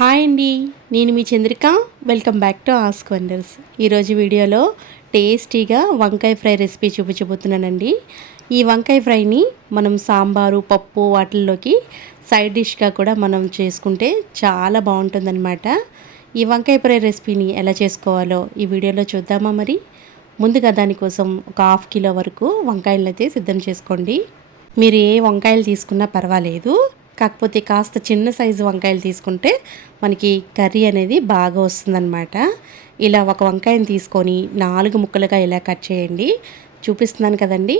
Hi అండి, నేను మీ Chandrika. Welcome back to Ask Wonders. ఈరోజు వీడియోలో టేస్టీగా వంకాయ ఫ్రై రెసిపీ చూపించబోతున్నానండి. ఈ వంకాయ ఫ్రైని మనం సాంబారు, పప్పు వాటిల్లోకి సైడ్ డిష్గా కూడా మనం చేసుకుంటే చాలా బాగుంటుందన్నమాట. ఈ వంకాయ ఫ్రై రెసిపీని ఎలా చేసుకోవాలో ఈ వీడియోలో చూద్దామా మరి. ముందుగా దానికోసం ఒక 1/2 కిలో వరకు వంకాయలను అయితే సిద్ధం చేసుకోండి. మీరు ఏ వంకాయలు తీసుకున్నా పర్వాలేదు, కాకపోతే కాస్త చిన్న సైజు వంకాయలు తీసుకుంటే మనకి కర్రీ అనేది బాగా వస్తుందన్నమాట. ఇలా ఒక వంకాయని తీసుకొని 4 ముక్కలుగా ఇలా కట్ చేయండి. చూపిస్తున్నాను కదండి,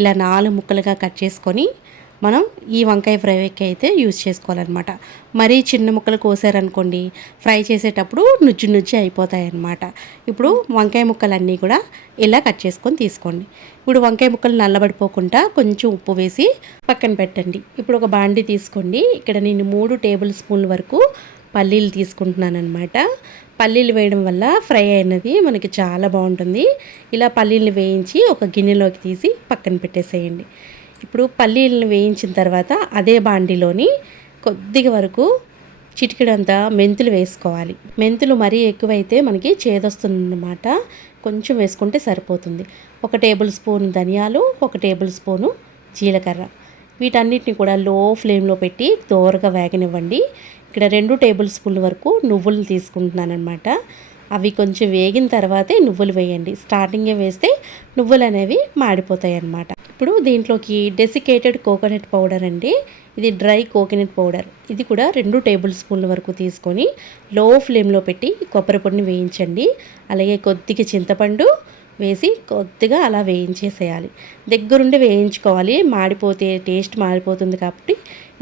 ఇలా 4 ముక్కలుగా కట్ చేసుకొని మనం ఈ వంకాయ ఫ్రైకి అయితే యూజ్ చేసుకోవాలన్నమాట. మరీ చిన్న ముక్కలు కోసారనుకోండి, ఫ్రై చేసేటప్పుడు నుజ్జు అయిపోతాయి అన్నమాట. ఇప్పుడు వంకాయ ముక్కలన్నీ కూడా ఇలా కట్ చేసుకొని తీసుకోండి. ఇప్పుడు వంకాయ ముక్కలు నల్లబడిపోకుండా కొంచెం ఉప్పు వేసి పక్కన పెట్టండి. ఇప్పుడు ఒక బాండి తీసుకోండి. ఇక్కడ నేను 3 టేబుల్ స్పూన్ల వరకు పల్లీలు తీసుకుంటున్నాను అనమాట. పల్లీలు వేయడం వల్ల ఫ్రై అయినది మనకి చాలా బాగుంటుంది. ఇలా పల్లీలు వేయించి ఒక గిన్నెలోకి తీసి పక్కన పెట్టేసేయండి. ఇప్పుడు పల్లీలను వేయించిన తర్వాత అదే బాండిలోని కొద్దిగా వరకు చిటికెడంతా మెంతులు వేసుకోవాలి. మెంతులు మరీ ఎక్కువైతే మనకి చేదొస్తుందన్నమాట, కొంచెం వేసుకుంటే సరిపోతుంది. 1 టేబుల్ స్పూన్ ధనియాలు, 1 టేబుల్ స్పూను జీలకర్ర, వీటన్నిటిని కూడా లో ఫ్లేమ్లో పెట్టి దోరగా వేగనివ్వండి. ఇక్కడ 2 టేబుల్ స్పూన్ల వరకు నువ్వులు తీసుకుంటున్నాను అనమాట. అవి కొంచెం వేగిన తర్వాతే నువ్వులు వేయండి. స్టార్టింగే వేస్తే నువ్వులు అనేవి మాడిపోతాయి అన్నమాట. ఇప్పుడు దీంట్లోకి డెసికేటెడ్ కోకోనట్ పౌడర్ అండి, ఇది డ్రై కోకోనట్ పౌడర్, ఇది కూడా 2 టేబుల్ స్పూన్ల వరకు తీసుకొని లో ఫ్లేమ్లో పెట్టి కొబ్బరి పొడిని వేయించండి. అలాగే కొద్దిగా చింతపండు వేసి కొద్దిగా అలా వేయించేసేయాలి. దగ్గరుండి వేయించుకోవాలి, మాడిపోతే టేస్ట్ మాడిపోతుంది కాబట్టి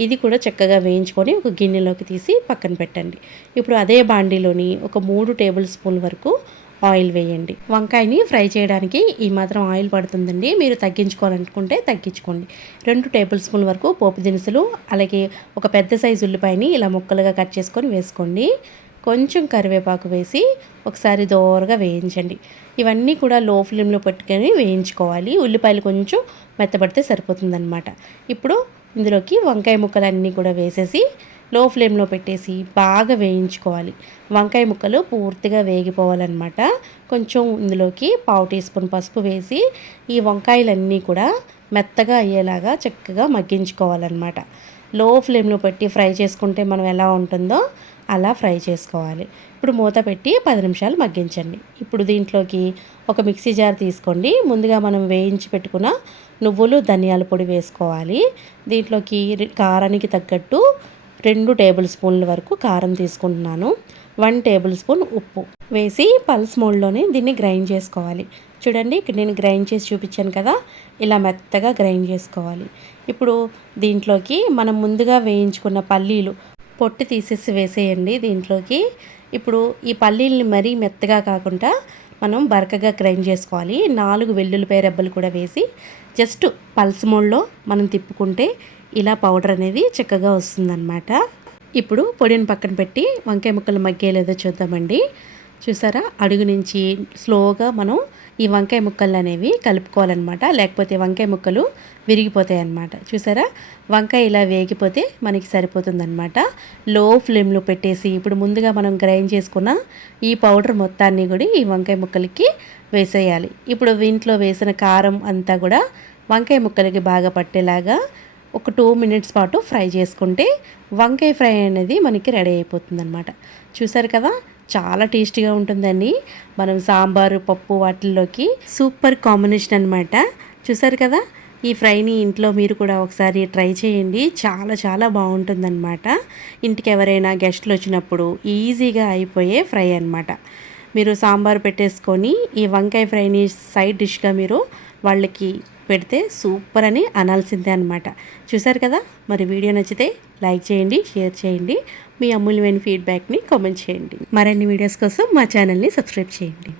ఇది కూడా చక్కగా వేయించుకొని ఒక గిన్నెలోకి తీసి పక్కన పెట్టండి. ఇప్పుడు అదే బాండీలోని ఒక 3 టేబుల్ స్పూన్ల వరకు ఆయిల్ వేయండి. వంకాయని ఫ్రై చేయడానికి ఈ మాత్రం ఆయిల్ పడుతుందండి, మీరు తగ్గించుకోవాలనుకుంటే తగ్గించుకోండి. 2 టేబుల్ స్పూన్ల వరకు పోపు దినుసులు, అలాగే ఒక పెద్ద సైజు ఉల్లిపాయని ఇలా ముక్కలుగా కట్ చేసుకొని వేసుకోండి. కొంచెం కరివేపాకు వేసి ఒకసారి దోరగా వేయించండి. ఇవన్నీ కూడా లో ఫ్లేమ్లో పెట్టుకొని వేయించుకోవాలి. ఉల్లిపాయలు కొంచెం మెత్తబడితే సరిపోతుందన్నమాట. ఇప్పుడు ఇందులోకి వంకాయ ముక్కలన్నీ కూడా వేసేసి లో ఫ్లేమ్లో పెట్టేసి బాగా వేయించుకోవాలి. వంకాయ ముక్కలు పూర్తిగా వేగిపోవాలన్నమాట. కొంచెం ఇందులోకి 1/2 టీ స్పూన్ పసుపు వేసి ఈ వంకాయలన్నీ కూడా మెత్తగా అయ్యేలాగా చక్కగా మగ్గించుకోవాలన్నమాట. లో ఫ్లేమ్లో పెట్టి ఫ్రై చేసుకుంటే మనం ఎలా ఉంటుందో అలా ఫ్రై చేసుకోవాలి. ఇప్పుడు మూత పెట్టి 10 నిమిషాలు మగ్గించండి. ఇప్పుడు దీంట్లోకి ఒక మిక్సీ జార్ తీసుకోండి. ముందుగా మనం వేయించి పెట్టుకున్న నువ్వులు, ధనియాల పొడి వేసుకోవాలి. దీంట్లోకి కారానికి తగ్గట్టు 2 టేబుల్ స్పూన్ల వరకు కారం తీసుకుంటున్నాను. 1 టేబుల్ స్పూన్ ఉప్పు వేసి పల్స్ మోడ్లోనే దీన్ని గ్రైండ్ చేసుకోవాలి. చూడండి, ఇక్కడ నేను గ్రైండ్ చేసి చూపించాను కదా, ఇలా మెత్తగా గ్రైండ్ చేసుకోవాలి. ఇప్పుడు దీంట్లోకి మనం ముందుగా వేయించుకున్న పల్లీలు పొట్టు తీసేసి వేసేయండి దీంట్లోకి. ఇప్పుడు ఈ పల్లీల్ని మరీ మెత్తగా కాకుండా మనం బరకగా గ్రైండ్ చేసుకోవాలి. 4 వెల్లుల్లిపాయ రెబ్బలు కూడా వేసి జస్ట్ పల్స్ మోడ్లో మనం తిప్పుకుంటే ఇలా పౌడర్ అనేది చక్కగా వస్తుందన్నమాట. ఇప్పుడు పొడిని పక్కన పెట్టి వంకాయ ముక్కలు మగ్గేలేదో చూద్దామండి. చూసారా, అడుగు నుంచి స్లోగా మనం ఈ వంకాయ ముక్కలు అనేవి కలుపుకోవాలన్నమాట, లేకపోతే వంకాయ ముక్కలు విరిగిపోతాయి అన్నమాట. చూసారా, వంకాయ ఇలా వేగిపోతే మనకి సరిపోతుందన్నమాట. లో ఫ్లేమ్లో పెట్టేసి ఇప్పుడు ముందుగా మనం గ్రైండ్ చేసుకున్న ఈ పౌడర్ మొత్తాన్ని కూడా ఈ వంకాయ ముక్కలకి వేసేయాలి. ఇప్పుడు దీంట్లో వేసిన కారం అంతా కూడా వంకాయ ముక్కలకి బాగా పట్టేలాగా ఒక 2 మినిట్స్ పాటు ఫ్రై చేసుకుంటే వంకాయ ఫ్రై అనేది మనకి రెడీ అయిపోతుంది అనమాట. చూసారు కదా, చాలా టేస్టీగా ఉంటుందండి. మనం సాంబారు, పప్పు వాటిల్లోకి సూపర్ కాంబినేషన్ అనమాట. చూసారు కదా, ఈ ఫ్రైని ఇంట్లో మీరు కూడా ఒకసారి ట్రై చేయండి, చాలా చాలా బాగుంటుందన్నమాట. ఇంటికి ఎవరైనా గెస్ట్లు వచ్చినప్పుడు ఈజీగా అయిపోయే ఫ్రై అనమాట. మీరు సాంబార్ పెట్టేసుకొని ఈ వంకాయ ఫ్రైని సైడ్ డిష్గా మీరు వాళ్ళకి పెడితే సూపర్ అని అనాల్సిందే అనమాట. చూసారు కదా, మరి వీడియో నచ్చితే లైక్ చేయండి, షేర్ చేయండి, మీ అమూల్యమైన ఫీడ్బ్యాక్ని కామెంట్ చేయండి. మరిన్ని వీడియోస్ కోసం మా ఛానల్ని సబ్స్క్రైబ్ చేయండి.